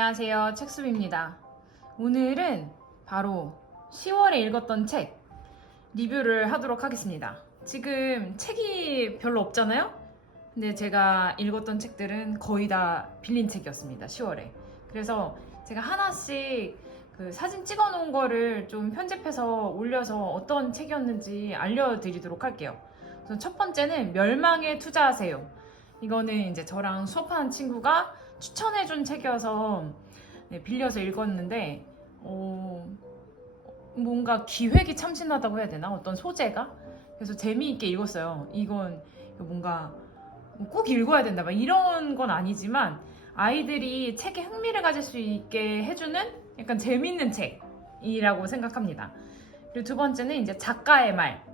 안녕하세요. 책수입니다. 오늘은 바로 10월에 읽었던 책 리뷰를 하도록 하겠습니다. 지금 책이 별로 없잖아요? 근데 제가 읽었던 책들은 거의 다 빌린 책이었습니다. 10월에. 그래서 제가 하나씩 그 사진 찍어 놓은 거를 좀 편집해서 올려서 어떤 책이었는지 알려드리도록 할게요. 그래서 첫 번째는 멸망에 투자하세요. 이거는 이제 저랑 수업하는 친구가 추천해준 책이어서 빌려서 읽었는데 뭔가 기획이 참신하다고 해야 되나? 어떤 소재가? 그래서 재미있게 읽었어요. 이건 뭔가 꼭 읽어야 된다 막 이런 건 아니지만 아이들이 책에 흥미를 가질 수 있게 해주는 약간 재미있는 책이라고 생각합니다. 그리고 두 번째는 이제 작가의 말.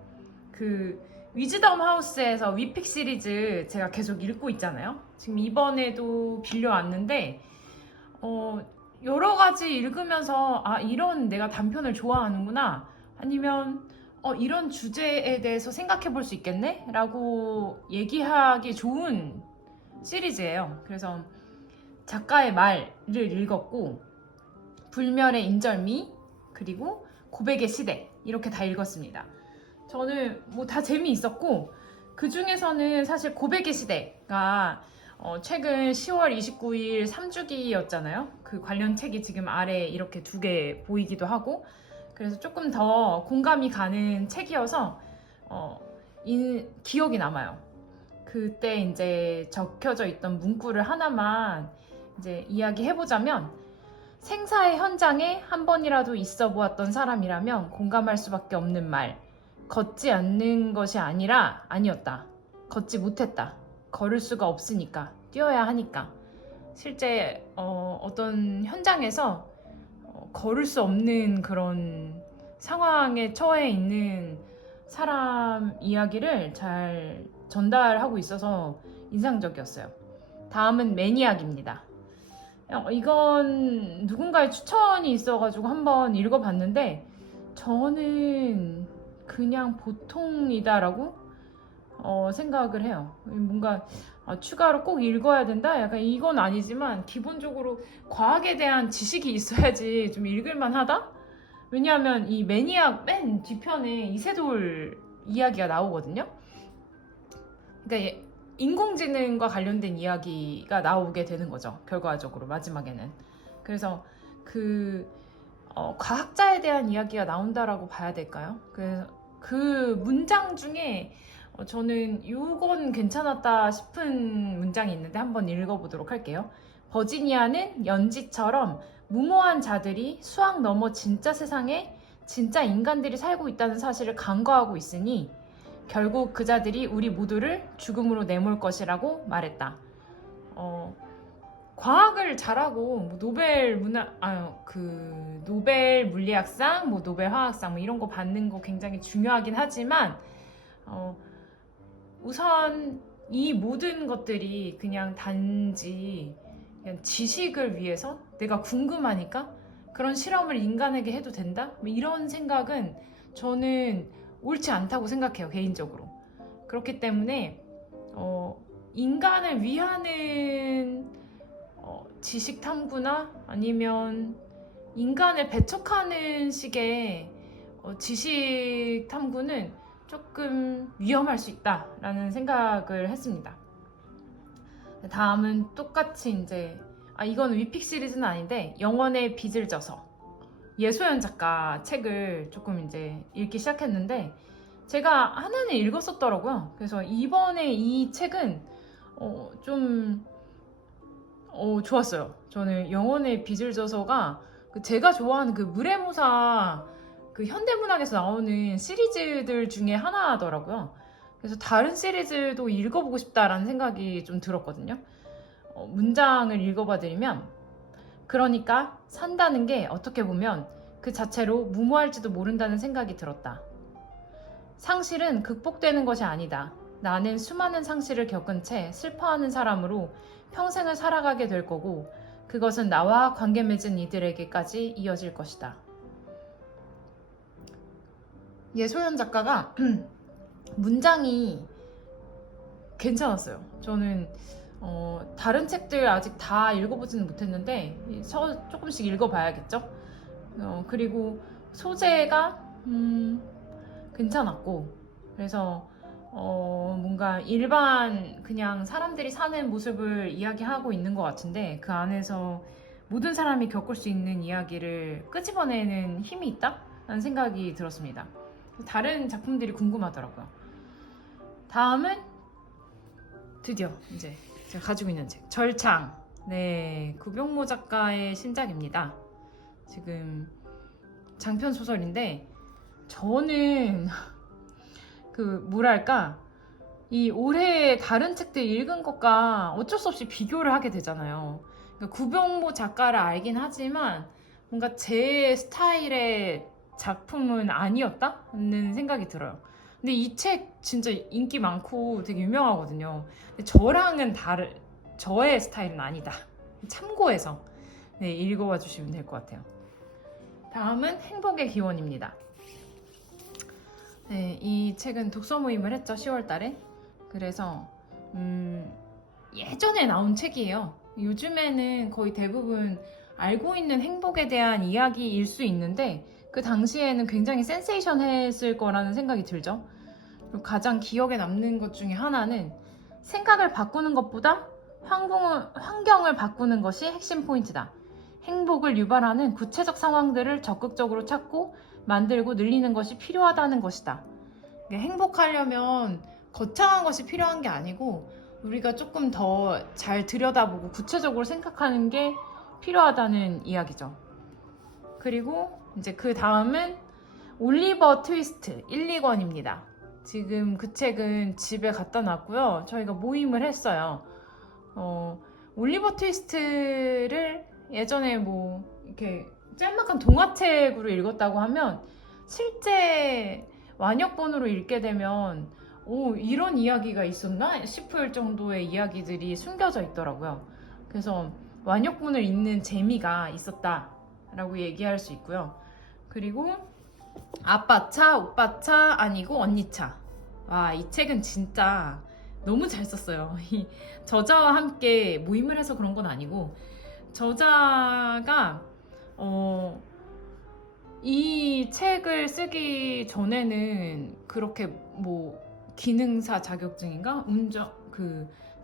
그 위즈덤 하우스에서 위픽 시리즈 제가 계속 읽고 있잖아요. 지금 이번에도 빌려왔는데 여러 가지 읽으면서 이런 내가 단편을 좋아하는구나, 아니면 이런 주제에 대해서 생각해 볼 수 있겠네? 라고 얘기하기 좋은 시리즈예요. 그래서 작가의 말을 읽었고, 불멸의 인절미, 그리고 고백의 시대, 이렇게 다 읽었습니다. 저는 뭐 다 재미있었고, 그 중에서는 사실 고백의 시대가 최근 10월 29일 3주기였잖아요. 그 관련 책이 지금 아래 이렇게 두 개 보이기도 하고, 그래서 조금 더 공감이 가는 책이어서 기억이 남아요. 그때 이제 적혀져 있던 문구를 하나만 이제 이야기해보자면, 생사의 현장에 한 번이라도 있어 보았던 사람이라면 공감할 수밖에 없는 말. 걷지 않는 것이 아니었다. 걷지 못했다. 걸을 수가 없으니까, 뛰어야 하니까. 실제 어떤 현장에서 걸을 수 없는 그런 상황에 처해 있는 사람 이야기를 잘 전달하고 있어서 인상적이었어요. 다음은 매니악입니다. 이건 누군가의 추천이 있어가지고 한번 읽어봤는데 저는 그냥 보통이다라고 생각을 해요. 뭔가 추가로 꼭 읽어야 된다? 약간 이건 아니지만 기본적으로 과학에 대한 지식이 있어야지 좀 읽을만 하다? 왜냐하면 이 매니악 맨 뒤편에 이세돌 이야기가 나오거든요. 그러니까 인공지능과 관련된 이야기가 나오게 되는 거죠. 결과적으로 마지막에는. 그래서 과학자에 대한 이야기가 나온다라고 봐야 될까요? 그 문장 중에 저는 이건 괜찮았다 싶은 문장이 있는데 한번 읽어보도록 할게요. 버지니아는 연지처럼 무모한 자들이 수학 너머 진짜 세상에 진짜 인간들이 살고 있다는 사실을 간과하고 있으니 결국 그 자들이 우리 모두를 죽음으로 내몰 것이라고 말했다. 과학을 잘하고 뭐 노벨 물리학상, 뭐 노벨 화학상 뭐 이런 거 받는 거 굉장히 중요하긴 하지만 우선 이 모든 것들이 그냥 단지 그냥 지식을 위해서 내가 궁금하니까 그런 실험을 인간에게 해도 된다? 뭐 이런 생각은 저는 옳지 않다고 생각해요, 개인적으로. 그렇기 때문에 인간을 위하는 지식 탐구나 아니면 인간을 배척하는 식의 지식 탐구는 조금 위험할 수 있다라는 생각을 했습니다. 다음은 똑같이 이제 이건 위픽 시리즈는 아닌데 영원의 빚을 져서, 예소연 작가 책을 조금 이제 읽기 시작했는데 제가 하나는 읽었었더라고요. 그래서 이번에 이 책은 좀 좋았어요. 저는 영원의 빚을 져서가 제가 좋아하는 그 무례무사 그 현대문학에서 나오는 시리즈들 중에 하나더라고요. 그래서 다른 시리즈도 읽어보고 싶다라는 생각이 좀 들었거든요. 문장을 읽어봐드리면, 그러니까 산다는 게 어떻게 보면 그 자체로 무모할지도 모른다는 생각이 들었다. 상실은 극복되는 것이 아니다. 나는 수많은 상실을 겪은 채 슬퍼하는 사람으로 평생을 살아가게 될 거고, 그것은 나와 관계 맺은 이들에게까지 이어질 것이다. 예소연 작가가 문장이 괜찮았어요. 저는 다른 책들 아직 다 읽어보지는 못했는데 조금씩 읽어봐야겠죠. 그리고 소재가 괜찮았고, 그래서 뭔가 일반 그냥 사람들이 사는 모습을 이야기하고 있는 것 같은데 그 안에서 모든 사람이 겪을 수 있는 이야기를 끄집어내는 힘이 있다라는 생각이 들었습니다. 다른 작품들이 궁금하더라고요. 다음은 드디어 이제 제가 가지고 있는 책 절창. 네, 구병모 작가의 신작입니다. 지금 장편 소설인데 저는 뭐랄까, 이 올해 다른 책들 읽은 것과 어쩔 수 없이 비교를 하게 되잖아요. 그러니까 구병모 작가를 알긴 하지만 뭔가 제 스타일의 작품은 아니었다는 생각이 들어요. 근데 이 책 진짜 인기 많고 되게 유명하거든요. 근데 저랑은 저의 스타일은 아니다. 참고해서 네, 읽어봐 주시면 될 것 같아요. 다음은 행복의 기원입니다. 네, 이 책은 독서 모임을 했죠, 10월 달에. 그래서 예전에 나온 책이에요. 요즘에는 거의 대부분 알고 있는 행복에 대한 이야기일 수 있는데 그 당시에는 굉장히 센세이션했을 거라는 생각이 들죠. 그리고 가장 기억에 남는 것 중에 하나는 생각을 바꾸는 것보다 환경을 바꾸는 것이 핵심 포인트다. 행복을 유발하는 구체적 상황들을 적극적으로 찾고 만들고 늘리는 것이 필요하다는 것이다. 행복하려면 거창한 것이 필요한 게 아니고 우리가 조금 더 잘 들여다보고 구체적으로 생각하는 게 필요하다는 이야기죠. 그리고 이제 그 다음은 올리버 트위스트 1, 2권입니다. 지금 그 책은 집에 갖다 놨고요. 저희가 모임을 했어요. 올리버 트위스트를 예전에 뭐 이렇게 짤막한 동화책으로 읽었다고 하면 실제 완역본으로 읽게 되면 이런 이야기가 있었나 싶을 정도의 이야기들이 숨겨져 있더라고요. 그래서 완역본을 읽는 재미가 있었다라고 얘기할 수 있고요. 그리고 아빠 차, 오빠 차 아니고 언니 차. 와, 이 책은 진짜 너무 잘 썼어요. 이 저자와 함께 모임을 해서 그런 건 아니고 저자가 이 책을 쓰기 전에는 그렇게 뭐 기능사 자격증인가 운전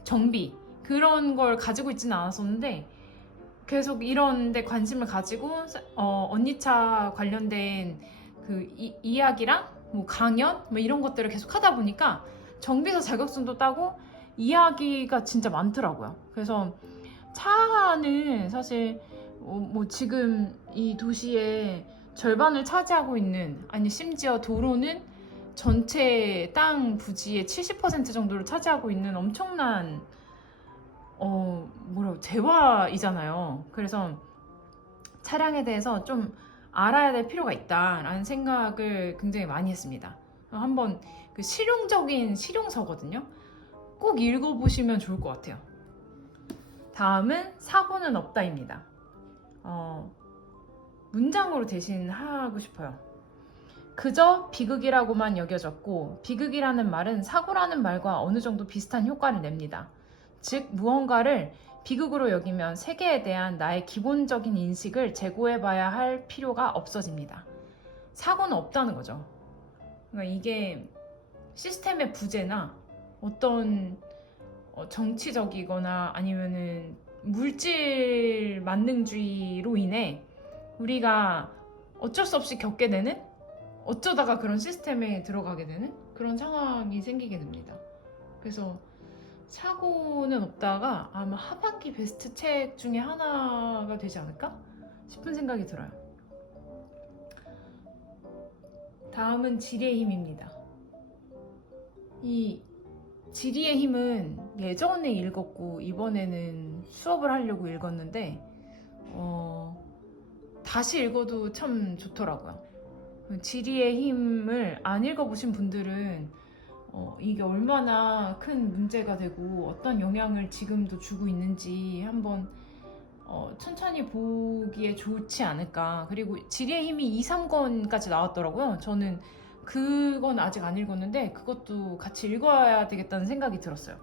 정비 그런 걸 가지고 있지는 않았었는데 계속 이런 데 관심을 가지고 언니차 관련된 이야기랑 뭐 강연 뭐 이런 것들을 계속 하다 보니까 정비사 자격증도 따고 이야기가 진짜 많더라고요. 그래서 차는 사실 뭐 지금 이 도시의 절반을 차지하고 있는, 아니 심지어 도로는 전체 땅 부지의 70% 정도를 차지하고 있는 엄청난 재화이잖아요. 그래서 차량에 대해서 좀 알아야 될 필요가 있다라는 생각을 굉장히 많이 했습니다. 한번 실용적인 실용서거든요. 꼭 읽어보시면 좋을 것 같아요. 다음은 사고는 없다입니다. 문장으로 대신 하고 싶어요. 그저 비극이라고만 여겨졌고 비극이라는 말은 사고라는 말과 어느 정도 비슷한 효과를 냅니다. 즉 무언가를 비극으로 여기면 세계에 대한 나의 기본적인 인식을 재고해봐야 할 필요가 없어집니다. 사고는 없다는 거죠. 그러니까 이게 시스템의 부재나 어떤 정치적이거나 아니면은 물질 만능주의로 인해 우리가 어쩔 수 없이 겪게 되는, 어쩌다가 그런 시스템에 들어가게 되는 그런 상황이 생기게 됩니다. 그래서 사고는 없다가 아마 하반기 베스트 책 중에 하나가 되지 않을까 싶은 생각이 들어요. 다음은 지리의 힘입니다. 이 지리의 힘은 예전에 읽었고 이번에는 수업을 하려고 읽었는데 다시 읽어도 참 좋더라고요. 지리의 힘을 안 읽어보신 분들은 이게 얼마나 큰 문제가 되고 어떤 영향을 지금도 주고 있는지 한번 천천히 보기에 좋지 않을까. 그리고 지리의 힘이 2, 3권까지 나왔더라고요. 저는 그건 아직 안 읽었는데 그것도 같이 읽어야 되겠다는 생각이 들었어요.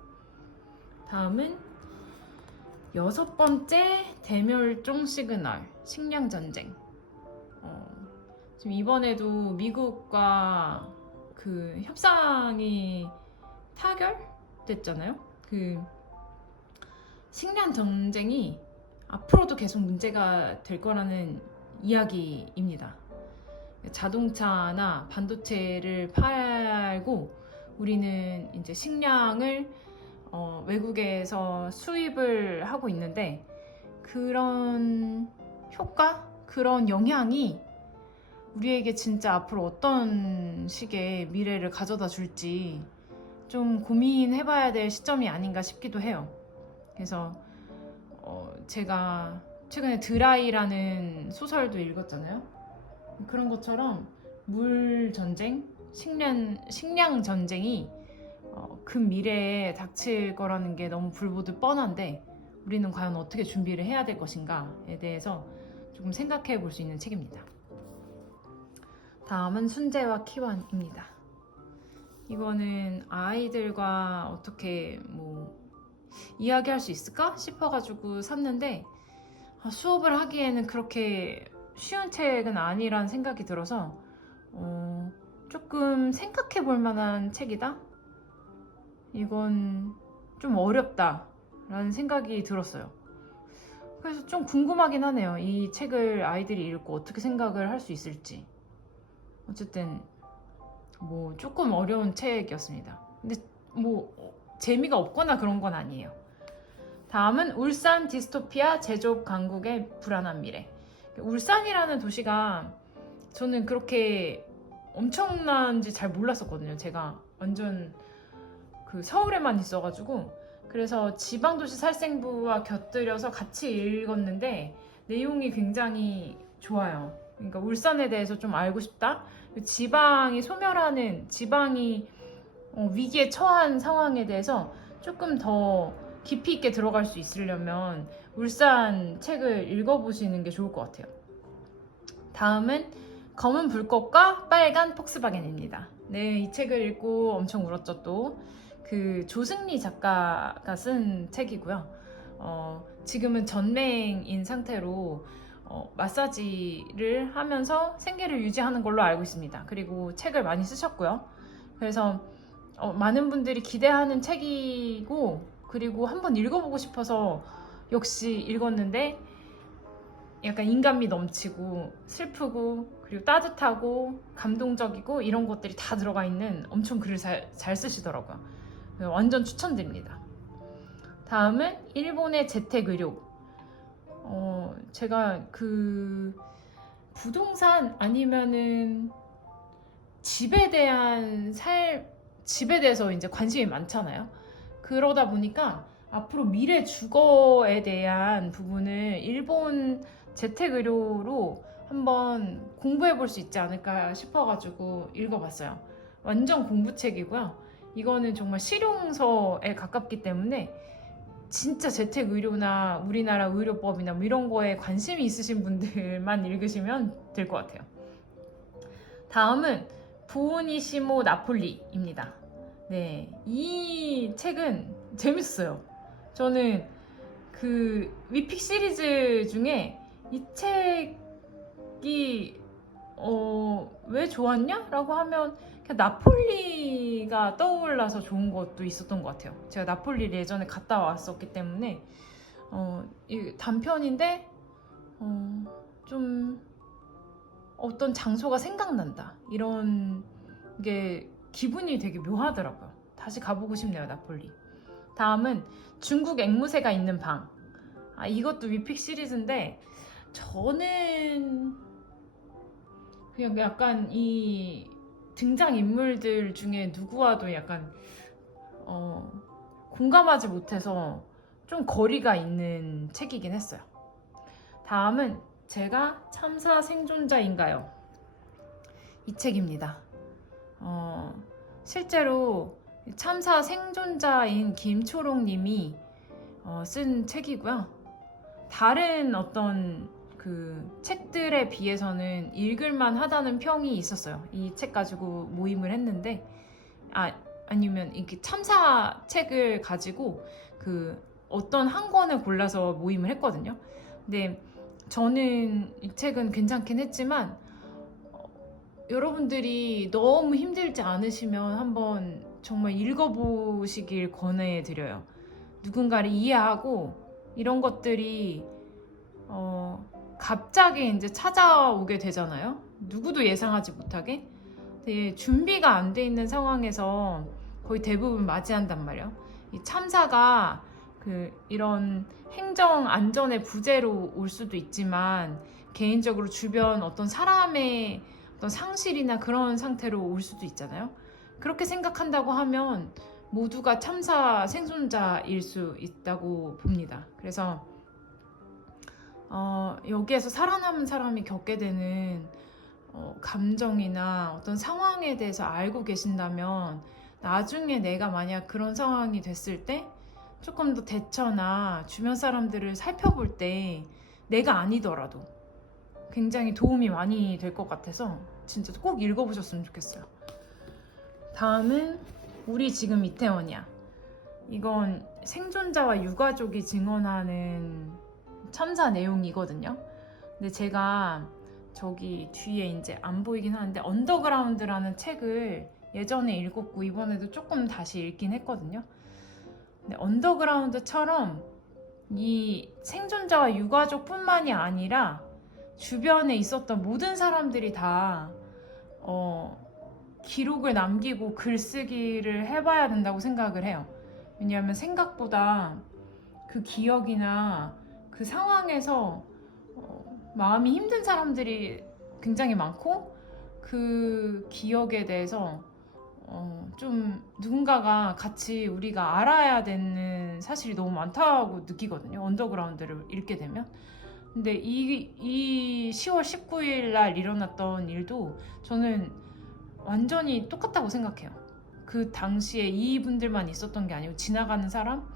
다음은 6번째 대멸종 시그널 식량 전쟁. 지금 이번에도 미국과 그 협상이 타결됐잖아요. 그 식량 전쟁이 앞으로도 계속 문제가 될 거라는 이야기입니다. 자동차나 반도체를 팔고 우리는 이제 식량을 외국에서 수입을 하고 있는데 그런 효과, 그런 영향이 우리에게 진짜 앞으로 어떤 식의 미래를 가져다 줄지 좀 고민해봐야 될 시점이 아닌가 싶기도 해요. 그래서 제가 최근에 드라이라는 소설도 읽었잖아요. 그런 것처럼 물 전쟁, 식량 전쟁이 근미래에 닥칠 거라는 게 너무 불보듯 뻔한데 우리는 과연 어떻게 준비를 해야 될 것인가에 대해서 조금 생각해 볼 수 있는 책입니다. 다음은 순재와 키원입니다. 이거는 아이들과 어떻게 이야기할 수 있을까 싶어가지고 샀는데 수업을 하기에는 그렇게 쉬운 책은 아니란 생각이 들어서 조금 생각해 볼 만한 책이다? 이건 좀 어렵다 라는 생각이 들었어요. 그래서 좀 궁금하긴 하네요. 이 책을 아이들이 읽고 어떻게 생각을 할 수 있을지. 어쨌든 조금 어려운 책이었습니다. 근데 재미가 없거나 그런 건 아니에요. 다음은 울산 디스토피아 제조업 강국의 불안한 미래. 울산이라는 도시가 저는 그렇게 엄청난지 잘 몰랐었거든요. 제가 완전 그 서울에만 있어가지고. 그래서 지방도시 살생부와 곁들여서 같이 읽었는데 내용이 굉장히 좋아요. 그러니까 울산에 대해서 좀 알고 싶다. 지방이 소멸하는, 지방이 위기에 처한 상황에 대해서 조금 더 깊이 있게 들어갈 수 있으려면 울산 책을 읽어보시는 게 좋을 것 같아요. 다음은 검은 불꽃과 빨간 폭스바겐입니다. 네, 이 책을 읽고 엄청 울었죠. 또 그 조승리 작가가 쓴 책이고요. 지금은 전맹인 상태로 마사지를 하면서 생계를 유지하는 걸로 알고 있습니다. 그리고 책을 많이 쓰셨고요. 그래서 많은 분들이 기대하는 책이고, 그리고 한번 읽어보고 싶어서 역시 읽었는데 약간 인간미 넘치고 슬프고 그리고 따뜻하고 감동적이고 이런 것들이 다 들어가 있는 엄청 글을 잘 쓰시더라고요. 완전 추천드립니다. 다음은 일본의 재택의료. 제가 그 부동산 아니면은 집에 대해서 이제 관심이 많잖아요. 그러다 보니까 앞으로 미래 주거에 대한 부분을 일본 재택의료로 한번 공부해 볼 수 있지 않을까 싶어가지고 읽어봤어요. 완전 공부책이고요. 이거는 정말 실용서에 가깝기 때문에 진짜 재택의료나 우리나라 의료법이나 이런 거에 관심이 있으신 분들만 읽으시면 될 것 같아요. 다음은 부오니시모 나폴리입니다. 네, 이 책은 재밌어요. 저는 그 위픽 시리즈 중에 이 책이 왜 좋았냐? 라고 하면 그냥 나폴리가 떠올라서 좋은 것도 있었던 것 같아요. 제가 나폴리를 예전에 갔다 왔었기 때문에 이 단편인데 좀 어떤 장소가 생각난다. 이런 게 기분이 되게 묘하더라고요. 다시 가보고 싶네요, 나폴리. 다음은 중국 앵무새가 있는 방. 이것도 위픽 시리즈인데 저는 그냥 약간 이 등장 인물들 중에 누구와도 약간 공감하지 못해서 좀 거리가 있는 책이긴 했어요. 다음은 제가 참사 생존자인가요? 이 책입니다. 실제로 참사 생존자인 김초롱 님이 쓴 책이고요. 다른 어떤 그 책들에 비해서는 읽을만 하다는 평이 있었어요. 이 책 가지고 모임을 했는데 아니면 이렇게 참사 책을 가지고 그 어떤 한 권을 골라서 모임을 했거든요. 근데 저는 이 책은 괜찮긴 했지만 여러분들이 너무 힘들지 않으시면 한번 정말 읽어보시길 권해드려요. 누군가를 이해하고 이런 것들이 갑자기 이제 찾아오게 되잖아요. 누구도 예상하지 못하게. 되게 준비가 안 돼 있는 상황에서 거의 대부분 맞이한단 말이에요. 이 참사가 이런 행정 안전의 부재로 올 수도 있지만 개인적으로 주변 어떤 사람의 어떤 상실이나 그런 상태로 올 수도 있잖아요. 그렇게 생각한다고 하면 모두가 참사 생존자일 수 있다고 봅니다. 그래서 여기에서 살아남은 사람이 겪게 되는 감정이나 어떤 상황에 대해서 알고 계신다면 나중에 내가 만약 그런 상황이 됐을 때 조금 더 대처나 주변 사람들을 살펴볼 때 내가 아니더라도 굉장히 도움이 많이 될 것 같아서 진짜 꼭 읽어보셨으면 좋겠어요. 다음은 우리 지금 이태원이야. 이건 생존자와 유가족이 증언하는 참사 내용이거든요. 근데 제가 저기 뒤에 이제 안 보이긴 하는데 언더그라운드라는 책을 예전에 읽었고 이번에도 조금 다시 읽긴 했거든요. 근데 언더그라운드처럼 이 생존자와 유가족뿐만이 아니라 주변에 있었던 모든 사람들이 다 기록을 남기고 글쓰기를 해봐야 된다고 생각을 해요. 왜냐하면 생각보다 그 기억이나 그 상황에서 마음이 힘든 사람들이 굉장히 많고 그 기억에 대해서 좀 누군가가 같이 우리가 알아야 되는 사실이 너무 많다고 느끼거든요. 언더그라운드를 읽게 되면. 근데 이 10월 19일 날 일어났던 일도 저는 완전히 똑같다고 생각해요. 그 당시에 이분들만 있었던 게 아니고 지나가는 사람,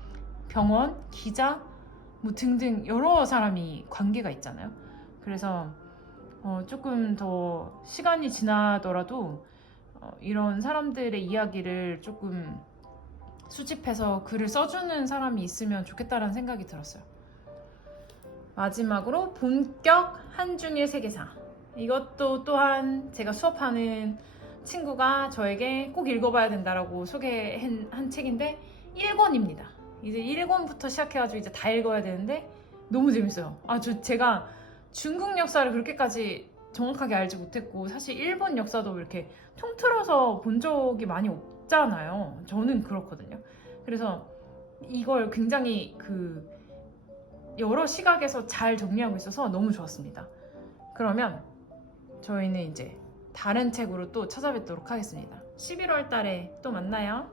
병원, 기자 뭐 등등 여러 사람이 관계가 있잖아요. 그래서 조금 더 시간이 지나더라도 이런 사람들의 이야기를 조금 수집해서 글을 써주는 사람이 있으면 좋겠다라는 생각이 들었어요. 마지막으로 본격 한중일 세계사. 이것도 또한 제가 수업하는 친구가 저에게 꼭 읽어봐야 된다라고 소개한 책인데 1권입니다. 이제 1권부터 시작해가지고 이제 다 읽어야 되는데 너무 재밌어요. 제가 중국 역사를 그렇게까지 정확하게 알지 못했고 사실 일본 역사도 이렇게 통틀어서 본 적이 많이 없잖아요. 저는 그렇거든요. 그래서 이걸 굉장히 여러 시각에서 잘 정리하고 있어서 너무 좋았습니다. 그러면 저희는 이제 다른 책으로 또 찾아뵙도록 하겠습니다. 11월 달에 또 만나요.